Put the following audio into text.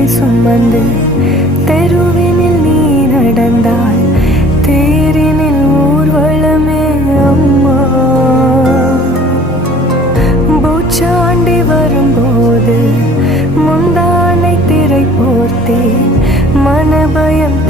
சுமை சுமந்து தெருவினில் நீ நடந்தால் தேரினில் ஊர்வலமே அம்மா. பூச்சாண்டி வரும்போது முந்தானை திரை போர்த்தேன் மனபயம்